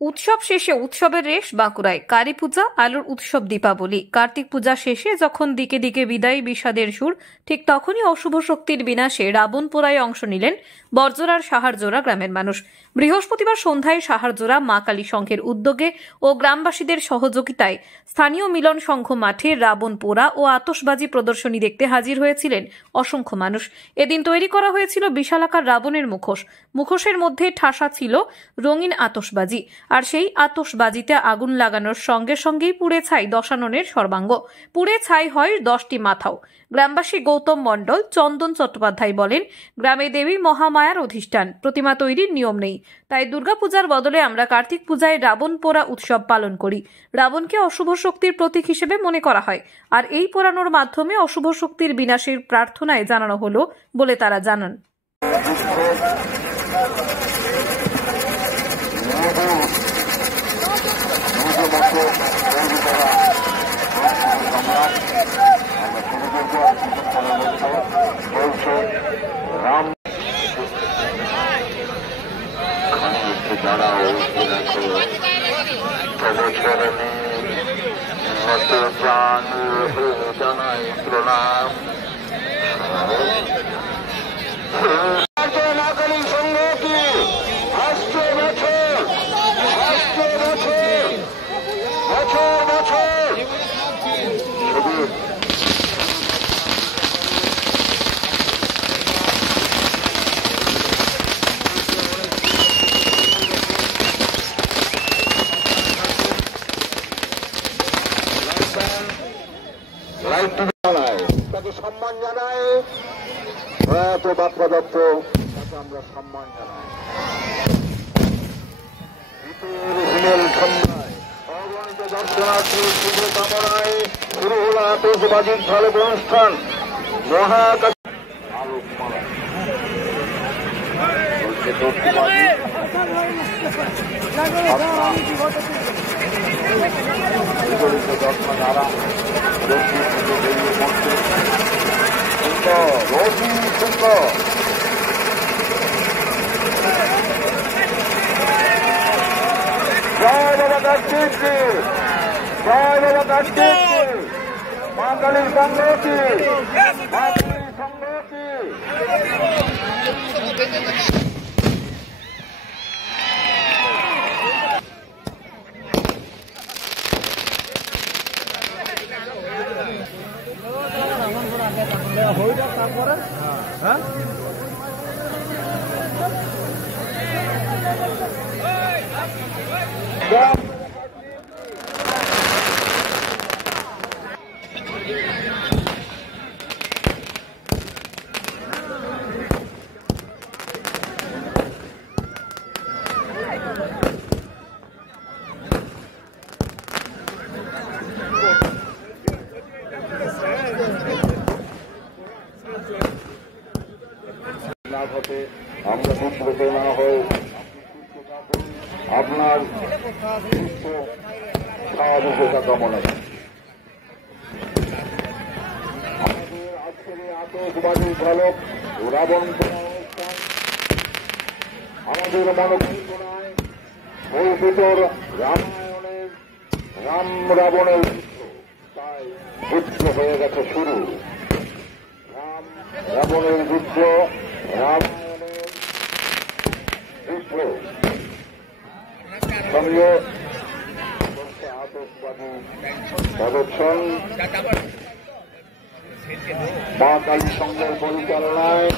উৎসব শেষে উৎসবের রেশ বাঁকুড়ায়। কালী পূজা, আলোর উৎসব দীপাবলি, কার্তিক পূজা শেষে যখন দিকে দিকে বিদায়ী বিষাদের সুর, ঠিক তখনই অশুভ শক্তির বিনাশে রাবণ পোড়ায় অংশ নিলেন বর্জরার সাহারজোড়া গ্রামের মানুষ। বৃহস্পতিবার সন্ধ্যায় সাহারজোড়া মা কালী সংঘের উদ্যোগে ও গ্রামবাসীদের সহযোগিতায় স্থানীয় মিলন সংঘ মাঠে রাবণ পোড়া ও আতশবাজি প্রদর্শনী দেখতে হাজির হয়েছিলেন অসংখ্য মানুষ। এদিন তৈরি করা হয়েছিল বিশালাকার রাবণের মুখোশ। মুখোশের মধ্যে ঠাসা ছিল রঙিন আতশবাজি, আর সেই আতশবাজিতে আগুন লাগানোর সঙ্গে সঙ্গেই পুড়ে ছাই দশাননের সর্বাঙ্গ, পুড়ে ছাই হয় 10টি মাথাও। গ্রামবাসী গৌতম মণ্ডল, চন্দন চট্টোপাধ্যায় বলেন, গ্রামে দেবী মহামায়ার অধিষ্ঠান, প্রতিমা তৈরির নিয়ম নেই, তাই দুর্গাপূজার বদলে আমরা কার্তিক পূজায় রাবণ পোড়া উৎসব পালন করি। রাবণকে অশুভ শক্তির প্রতীক হিসেবে মনে করা হয়, আর এই পোড়ানোর মাধ্যমে অশুভ শক্তির বিনাশের প্রার্থনায় জানানো হলো বলে তারা জানান। তাকে সম্মান জানাই, প্রয়াত বাপ্পা দত্ত, তাকে আমরা সম্মান জানাই। অগণিত দর্শনার্থীর শুভ কামনায় শুরু হল আতশবাজির ঝলক অনুষ্ঠান। মহাকাশ আলোকমালা দর্শনারা সুন্দর জয় বাবা কার্তিক, জয় বাবা কার্তিক, মা কালীর সংগতি, মা কালীর সংগতি। আমরা বিব্রত না হয়ে আপনার স্বাভাবিকতা কামনা। আমাদের আজকের আতশবাজির ঝলক রাবণ অনুষ্ঠান আমাদের মনোকল্পনায় মূল রামায়ণের রাম রাবণের তাই যুদ্ধ হয়ে গেছে শুরু। রাম রাবণের যুদ্ধ, রামায়ণের যুদ্ধ সঙ্গে আতশবাজি প্রদর্শন মা কালী সংঘের পরিচালনায়।